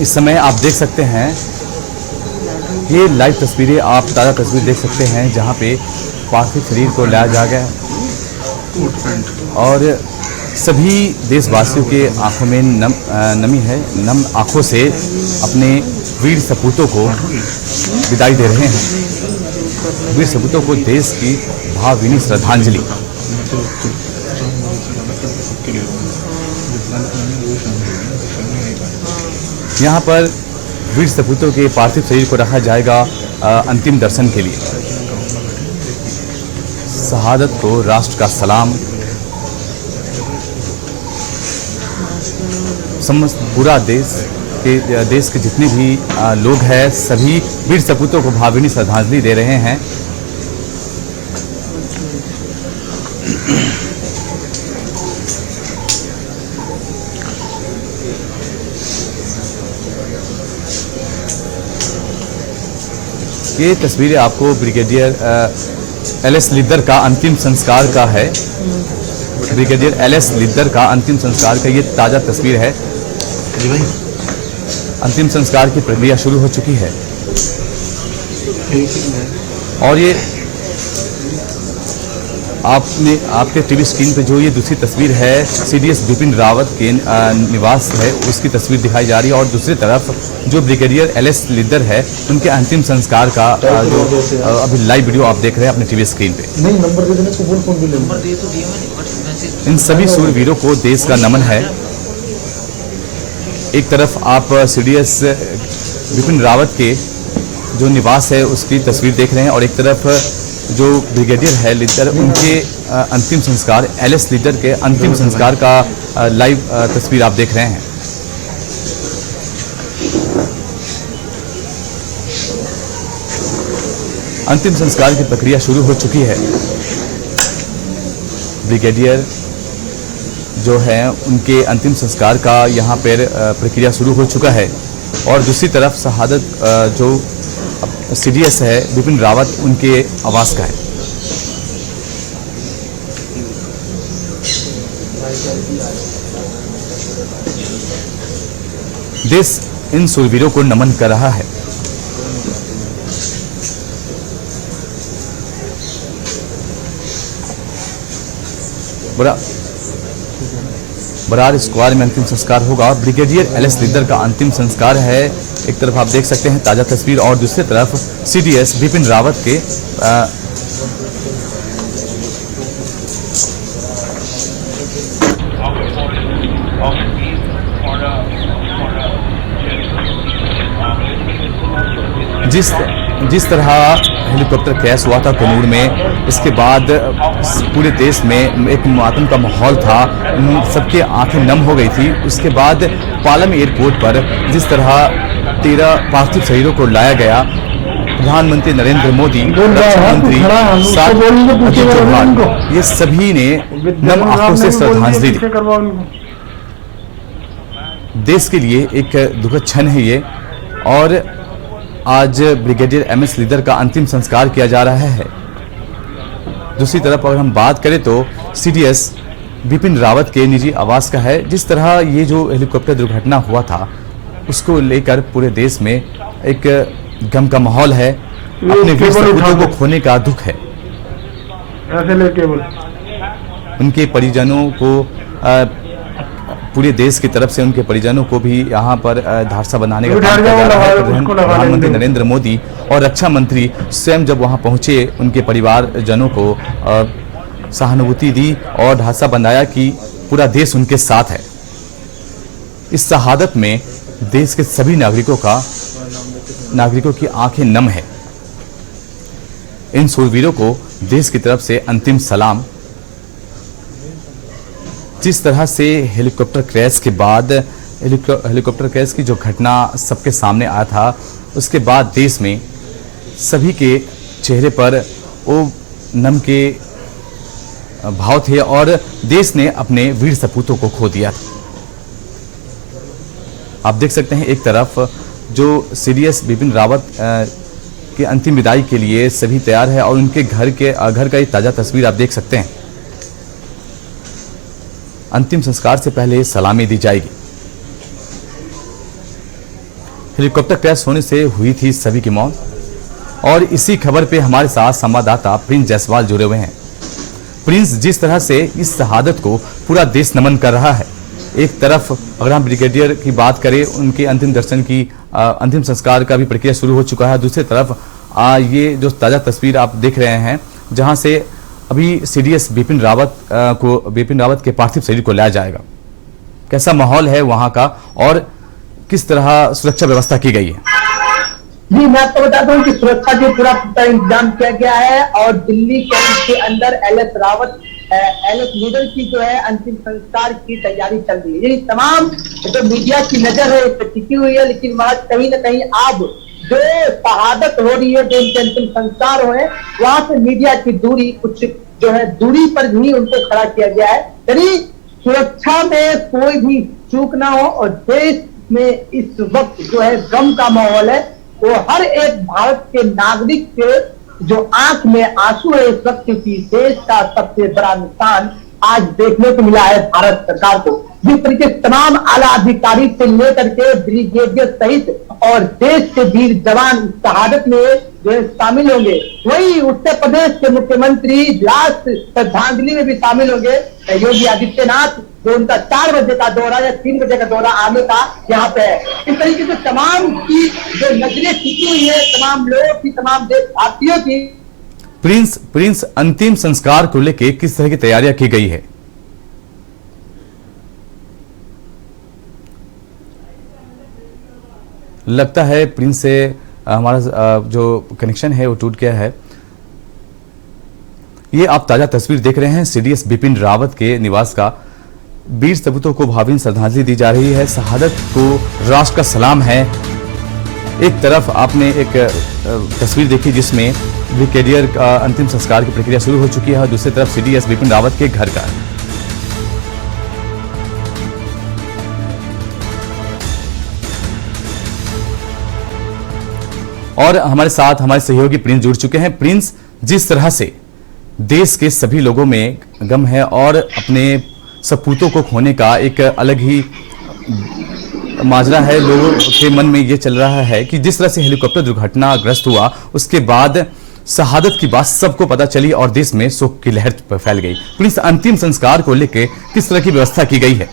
इस समय आप देख सकते हैं, ये लाइव तस्वीरें, आप ताज़ा तस्वीर देख सकते हैं जहां पे पार्थिव शरीर को लाया जा गया और सभी देशवासियों के आंखों में नमी है। नम आंखों से अपने वीर सपूतों को विदाई दे रहे हैं। वीर सपूतों को देश की भावभीनी श्रद्धांजलि। यहाँ पर वीर सपूतों के पार्थिव शरीर को रखा जाएगा अंतिम दर्शन के लिए। शहादत को राष्ट्र का सलाम। समस्त पूरा देश के जितने भी लोग हैं, सभी वीर सपूतों को भावभीनी श्रद्धांजलि दे रहे हैं। ये तस्वीरें आपको ब्रिगेडियर एलएस लिद्दर का अंतिम संस्कार का है। ब्रिगेडियर एलएस लिद्दर का अंतिम संस्कार का ये ताज़ा तस्वीर है। अंतिम संस्कार की प्रक्रिया शुरू हो चुकी है और ये आपके टीवी स्क्रीन पे जो ये दूसरी तस्वीर है, सीडीएस बिपिन रावत के निवास है, उसकी तस्वीर दिखाई जा रही है। और दूसरी तरफ जो ब्रिगेडियर एलएस लिद्दर है, उनके अंतिम संस्कार का जो अभी लाइव वीडियो आप देख रहे हैं अपने टीवी स्क्रीन पे। इन सभी सूरवीरों को देश का नमन है। एक तरफ आप सीडीएस बिपिन रावत के जो निवास है उसकी तस्वीर देख रहे हैं और एक तरफ जो ब्रिगेडियर है लिद्दर, उनके अंतिम संस्कार, एलएस लिद्दर के अंतिम संस्कार का लाइव तस्वीर आप देख रहे हैं। अंतिम संस्कार की प्रक्रिया शुरू हो चुकी है। ब्रिगेडियर जो है उनके अंतिम संस्कार का यहाँ पर प्रक्रिया शुरू हो चुका है और दूसरी तरफ शहादत जो सीडीएस है बिपिन रावत, उनके आवास का है। देश इन सूरवीरों को नमन कर रहा है। बरार स्क्वायर में अंतिम संस्कार होगा। ब्रिगेडियर एलएस लिद्दर का अंतिम संस्कार है। एक तरफ आप देख सकते हैं ताज़ा तस्वीर और दूसरी तरफ सीडीएस बिपिन रावत के जिस तरह हेलीकॉप्टर क्रैश हुआ था कन्नूर में, इसके बाद पूरे देश में एक मातम का माहौल था, सबके आंखें नम हो गई थी। उसके बाद पालम एयरपोर्ट पर जिस तरह 13 पार्थिव शरीरों को लाया गया, प्रधानमंत्री नरेंद्र मोदी, रक्षा मंत्री अजीत जोभाल, ये सभी ने नम आंखों से श्रद्धांजलि दी। देश के लिए एक दुखद क्षण है ये। और आज ब्रिगेडियर एमएस लिद्दर का अंतिम संस्कार किया जा रहा है। दूसरी तरफ अगर हम बात करें तो सीडीएस बिपिन रावत के निजी आवास का है। जिस तरह ये जो हेलीकॉप्टर दुर्घटना हुआ था, उसको लेकर पूरे देश में एक गम का माहौल है। अपने वीर सपूतों को खोने का दुख है। उनके परिजनों को पूरे देश की तरफ से उनके परिजनों को भी यहाँ पर धारसा बनाने का काम किया जा रहा है। प्रधानमंत्री नरेंद्र मोदी और रक्षा मंत्री स्वयं जब वहाँ पहुँचे, उनके परिवारजनों को सहानुभूति दी और धारसा बनाया कि पूरा देश उनके साथ है। इस शहादत में देश के सभी नागरिकों की आंखें नम है। इन सूरवीरों को देश की तरफ से अंतिम सलाम। जिस तरह से हेलीकॉप्टर क्रैश के बाद हेलीकॉप्टर क्रैश की जो घटना सबके सामने आया था, उसके बाद देश में सभी के चेहरे पर वो नम के भाव थे और देश ने अपने वीर सपूतों को खो दिया था। आप देख सकते हैं एक तरफ जो सीडीएस बिपिन रावत के अंतिम विदाई के लिए सभी तैयार है और उनके घर का एक ताज़ा तस्वीर आप देख सकते हैं। अंतिम संस्कार से पहले सलामी दी जाएगी। हेलीकॉप्टर क्रैश होने से हुई थी सभी की मौत। और इसी खबर पे हमारे साथ संवाददाता प्रिंस जायसवाल जुड़े हुए हैं। प्रिंस, जिस तरह से इस शहादत को पूरा देश नमन कर रहा है, एक तरफ अगर हम ब्रिगेडियर की बात करें, उनके अंतिम दर्शन की अंतिम संस्कार का भी प्रक्रिया शुरू हो चुका है। दूसरी तरफ ये जो ताज़ा तस्वीर आप देख रहे हैं, जहां से अभी सीडीएस बिपिन रावत के पार्थिव शरीर को लाया जाएगा, कैसा माहौल है वहां का और किस तरह सुरक्षा व्यवस्था की गई है? जी, मैं आपको बताता हूँ कि सुरक्षा के पूरा इंतजाम किया गया है और दिल्ली कैंप के अंदर एलएस लीडर की जो है अंतिम संस्कार की तैयारी चल रही है। ये तमाम जो मीडिया की नजर है इस पर टिकी हुई है, लेकिन वहां कहीं ना कहीं अब जो शहादत हो रही है, जो उनके अंतिम संस्कार हुए, वहां से मीडिया की दूरी कुछ जो है दूरी पर भी उनको खड़ा किया गया है। यानी सुरक्षा में कोई भी चूक ना हो और देश में इस वक्त जो है गम का माहौल है, वो हर एक भारत के नागरिक के जो आंख में आंसू है इस वक्त, क्योंकि देश का सबसे बड़ा नुकसान आज देखने को मिला है भारत सरकार को। जिस तरीके से तमाम आला अधिकारी से लेकर के ब्रिगेडियर सहित और देश के वीर जवान शहादत में जो है शामिल होंगे, वही उत्तर प्रदेश के मुख्यमंत्री लास्ट श्रद्धांजलि में भी शामिल होंगे योगी आदित्यनाथ, जो उनका 4 बजे का दौरा या 3 बजे का दौरा आने का यहाँ पे है। इस तरीके से तमाम की जो नजरें टिकी हुई है, तमाम लोगों की, तमाम देश भारतीयों की। प्रिंस, अंतिम संस्कार को लेकर किस तरह की तैयारियां की गई है? लगता है प्रिंस से हमारा जो कनेक्शन है वो टूट गया है। ये आप ताजा तस्वीर देख रहे हैं सीडीएस बिपिन रावत के निवास का। वीर सपूतों को भावभीनी श्रद्धांजलि दी जा रही है, शहादत को राष्ट्र का सलाम है। एक तरफ आपने एक तस्वीर देखी जिसमें ब्रिगेडियर का अंतिम संस्कार की प्रक्रिया शुरू हो चुकी है, दूसरी तरफ सीडीएस बिपिन रावत के घर का। और हमारे साथ हमारे सहयोगी प्रिंस जुड़ चुके हैं। प्रिंस, जिस तरह से देश के सभी लोगों में गम है और अपने सपूतों को खोने का एक अलग ही माजरा है, लोगों के मन में ये चल रहा है कि जिस तरह से हेलीकॉप्टर दुर्घटनाग्रस्त हुआ, उसके बाद शहादत की बात सबको पता चली और देश में शोक की लहर फैल गई। पुलिस अंतिम संस्कार को लेकर किस तरह की व्यवस्था की गई है?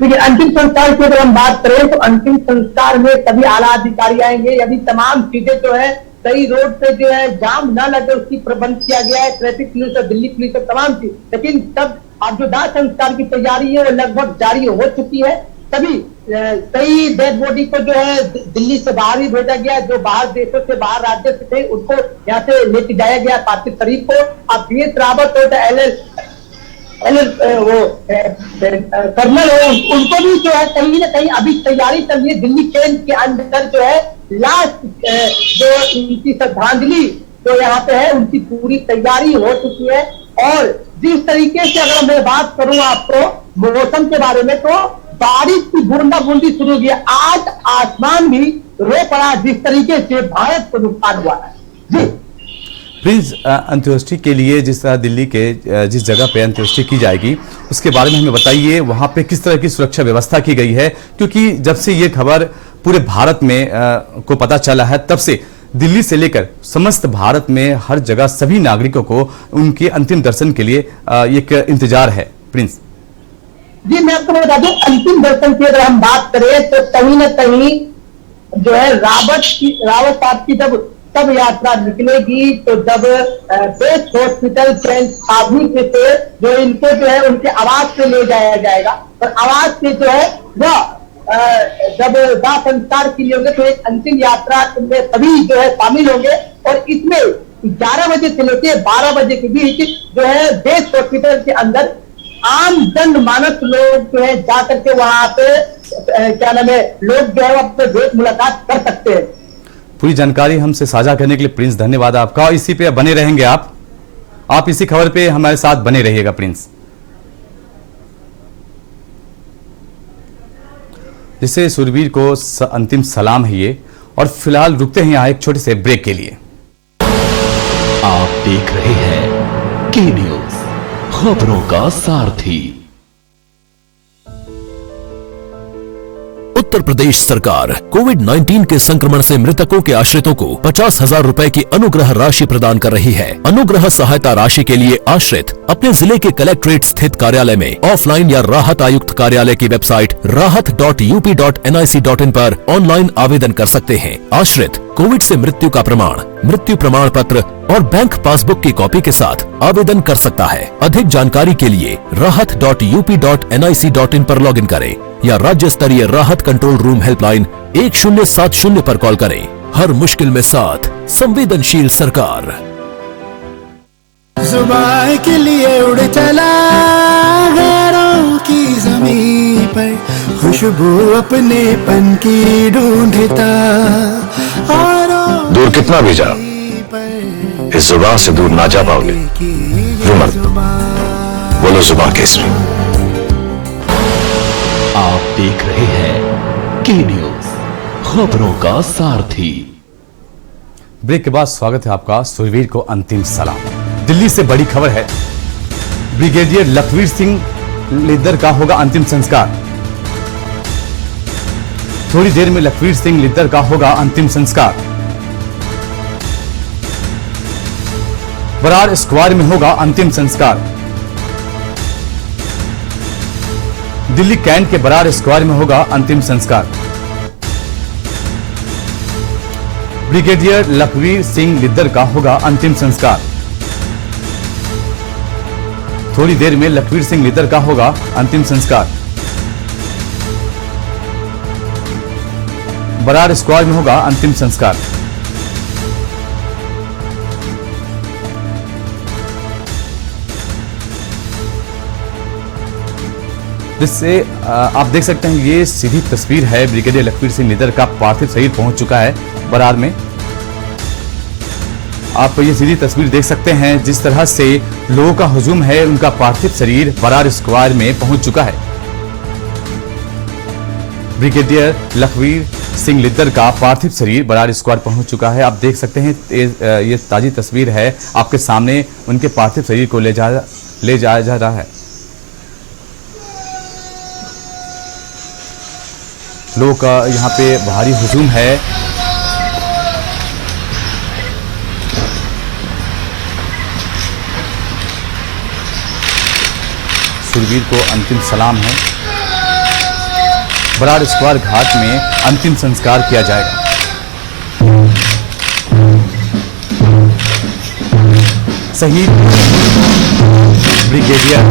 देखिए, अंतिम संस्कार की अगर हम बात करें तो अंतिम संस्कार में सभी आला अधिकारी आएंगे। यदि तमाम चीजें जो है कई रोड पे जो है जाम न लगे उसकी प्रबंध किया गया है, ट्रैफिक पुलिस और दिल्ली पुलिस और तमाम चीज। लेकिन तब अब जो दाह संस्कार की तैयारी है वो लगभग जारी हो चुकी है। सभी कई डेड बॉडी को जो है दिल्ली से बाहर भी भेजा गया, जो बाहर देशों से, बाहर राज्य से थे, उनको यहाँ से लेके जाया गया पार्थिव शरीर को। अब बीएस रावत हो वो कर्नल हो, उनको भी जो है कहीं ना कहीं अभी तैयारी चल रही है। दिल्ली कैंप के अंदर जो है लास्ट जो उनकी श्रद्धांजलि जो यहाँ पे है, उनकी पूरी तैयारी हो चुकी है। और जिस तरीके से अगर मैं बात करूं आपको मौसम के बारे में, तो बारिश की बूंदाबूंदी शुरू हुई है। आज आसमान भी रो पड़ा जिस तरीके से भारत को नुकसान हुआ है। जी प्लीज, अंत्येष्टि के लिए जिस तरह दिल्ली के जिस जगह पे अंत्येष्टि की जाएगी उसके बारे में हमें बताइए, वहां पे किस तरह की सुरक्षा व्यवस्था की गई है? क्योंकि जब से ये खबर पूरे भारत में को पता चला है, तब से दिल्ली से लेकर समस्त भारत में हर जगह सभी नागरिकों को उनके अंतिम दर्शन के लिए एक इंतजार है। प्रिंस जी, मैं आपको बता दूं, अंतिम दर्शन की अगर हम बात करें तो कहीं ना कहीं जो है रावत साहब की जब तब यात्रा निकलेगी, तो जब बेस्ट हॉस्पिटल से जो इनको जो है उनके आवास से ले जाया जाएगा, और आवास से जो है वह जब दाह संस्कार के लिए होंगे तो एक अंतिम यात्रा में सभी जो है शामिल होंगे। और इसमें 11 बजे से लेकर 12 बजे के बीच जो है बेस्ट हॉस्पिटल के अंदर आम जन मानस लोग जो है जा करके वहां पे क्या नाम है, लोग जो है अपने भेंट मुलाकात कर सकते हैं। पूरी जानकारी हमसे साझा करने के लिए प्रिंस धन्यवाद आपका। इसी पे बने रहेंगे आप इसी खबर पे हमारे साथ बने रहिएगा प्रिंस। जिससे सुरवीर को अंतिम सलाम है ये। और फिलहाल रुकते हैं यहाँ एक छोटे से ब्रेक के लिए। आप देख रहे हैं के न्यूज, खबरों का सारथी। उत्तर प्रदेश सरकार कोविड-19 के संक्रमण से मृतकों के आश्रितों को 50,000 रुपए की अनुग्रह राशि प्रदान कर रही है। अनुग्रह सहायता राशि के लिए आश्रित अपने जिले के कलेक्ट्रेट स्थित कार्यालय में ऑफलाइन या राहत आयुक्त कार्यालय की वेबसाइट rahat.up.nic.in पर ऑनलाइन आवेदन कर सकते हैं। आश्रित कोविड से मृत्यु का प्रमाण, मृत्यु प्रमाण पत्र और बैंक पासबुक की कॉपी के साथ आवेदन कर सकता है। अधिक जानकारी के लिए rahat.up.nic.in पर लॉगिन करें या राज्य स्तरीय राहत कंट्रोल रूम हेल्पलाइन 1070 पर कॉल करें। हर मुश्किल में साथ संवेदनशील सरकार। जुबान के लिए उड़ चला गैरों की ज़मीं पर, खुशबू अपने पन की ढूंढता। दूर कितना भी जाओ, इस जुबान से दूर ना जा पाओगे। रुमर बोलो जुबान केसरी। आप देख रहे हैं के न्यूज, खबरों का सारथी। ब्रेक के बाद स्वागत है आपका सुरवीर को अंतिम सलाम। दिल्ली से बड़ी खबर है, ब्रिगेडियर लखवीर सिंह लिद्दर का होगा अंतिम संस्कार। थोड़ी देर में लखवीर सिंह लिद्दर का होगा अंतिम संस्कार। बरार स्क्वायर में होगा अंतिम संस्कार। दिल्ली कैंट के बरार स्क्वायर में होगा अंतिम संस्कार। ब्रिगेडियर लखवीर सिंह लिद्दर का होगा अंतिम संस्कार। थोड़ी देर में लखवीर सिंह लिद्दर का होगा अंतिम संस्कार। बरार स्क्वायर में होगा अंतिम संस्कार। जिससे आप देख सकते हैं ये सीधी तस्वीर है, ब्रिगेडियर लखवीर सिंह लिद्दर का पार्थिव शरीर पहुंच चुका है बरार में। आप ये सीधी तस्वीर देख सकते हैं, जिस तरह से लोगों का हुजूम है, उनका पार्थिव शरीर बरार स्क्वायर में पहुंच चुका है। ब्रिगेडियर लखवीर सिंह लिद्दर का पार्थिव शरीर बरार स्क्वायर पहुंच चुका है। आप देख सकते हैं ये ताजी तस्वीर है आपके सामने, उनके पार्थिव शरीर को ले जाया जा रहा है। लोगों का यहाँ पे भारी हुजूम है। सुरवीर को अंतिम सलाम है। बरार स्क्वायर घाट में अंतिम संस्कार किया जाएगा। शहीद ब्रिगेडियर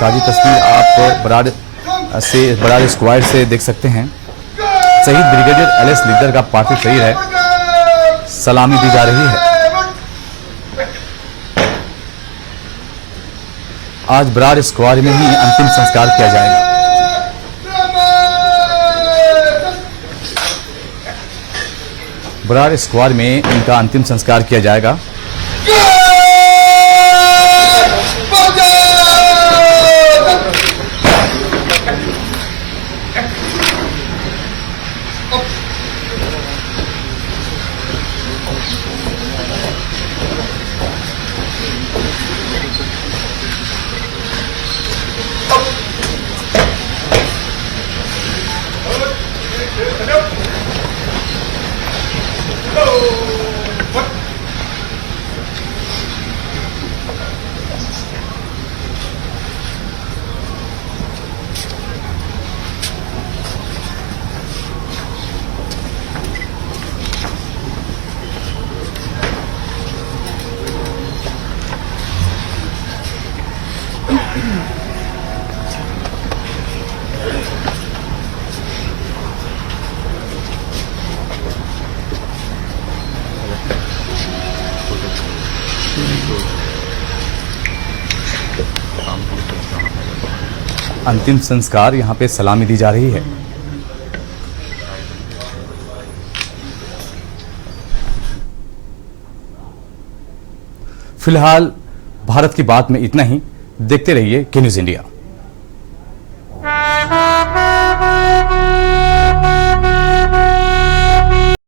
ताजी तस्वीर आप बरार स्क्वायर से देख सकते हैं। शहीद ब्रिगेडियर एलएस लिद्दर का पार्थिव शरीर है, सलामी दी जा रही है। आज बरार स्क्वायर में ही अंतिम संस्कार किया जाएगा। बरार स्क्वायर में इनका अंतिम संस्कार किया जाएगा। अंतिम संस्कार यहाँ पे सलामी दी जा रही है। फिलहाल भारत की बात में इतना ही। देखते रहिए के न्यूज़ इंडिया।